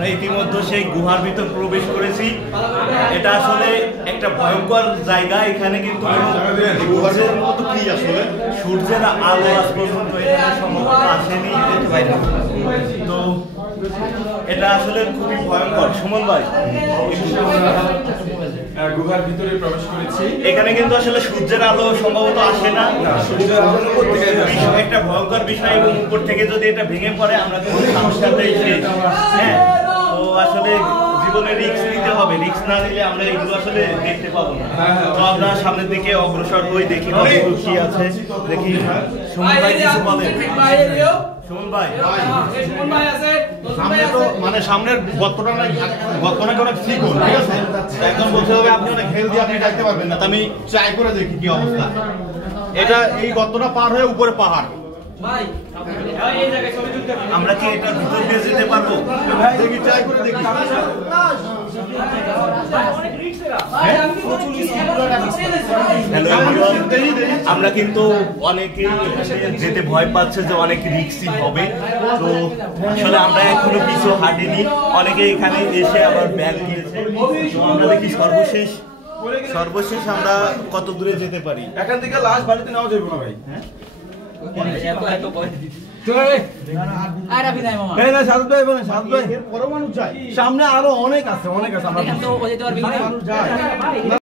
আমরা ইতিমধ্যে সেই গুহার ভিতর প্রবেশ করেছি। এটা আসলে একটা ভয়ঙ্কর জায়গা। এখানে কিন্তু গুহার মতো কি আসলে সূর্যের আলো আজ পর্যন্ত এখানে সম্ভবত আসেনি। তো এটা আসলে খুবই ভয়ঙ্কর। সুমন ভাই, গুহার ভিতরে প্রবেশ করেছি। এখানে কিন্তু আসলে সূর্যের আলো সম্ভবত আসে না। সূর্যের আলো উপর থেকে একটা ভয়ঙ্কর বিষয়, এবং উপর থেকে যদি এটা ভেঙে পড়ে আমরা কোনো সমস্যাতেই শেষ। হ্যাঁ, তো আসলে জীবনে রিস্ক নিতে হবে। রিস্ক না নিলে আমরা এগুলো আসলে দেখতে পাবো না। তো আমরা সামনের দিকে অগ্রসর হই, দেখি কি আছে। দেখি সুমন ভাই কিছু বলেন। সুমন ভাই, সামনে তো মানে সামনের গর্তটা অনেক চিকন, ঠিক আছে? একদম বলতে হবে আপনি অনেক হেলদি, আপনি যাইতে পারবেন না। আমি ট্রাই করে দেখি কি অবস্থা। এটা এই গর্তটা পার হয়ে উপরে পাহাড়। আমরা কি এটার ভিতর দিয়ে যেতে পারবো? দেখি, ট্রাই করে দেখি। আমরা কিন্তু অনেকে যেতে ভয় পাচ্ছে যে অনেক রিস্কি হবে। তো আসলে আমরা এখনো কিছু হাঁটিনি। অনেকে এখানে এসে আবার ব্যাগ নিয়েছে। তো আমরা দেখি সর্বশেষ আমরা কত দূরে যেতে পারি। এখান থেকে লাশ বাড়িতে নেওয়া যাবে না ভাই। সামনে আরো অনেক আছে, আমরা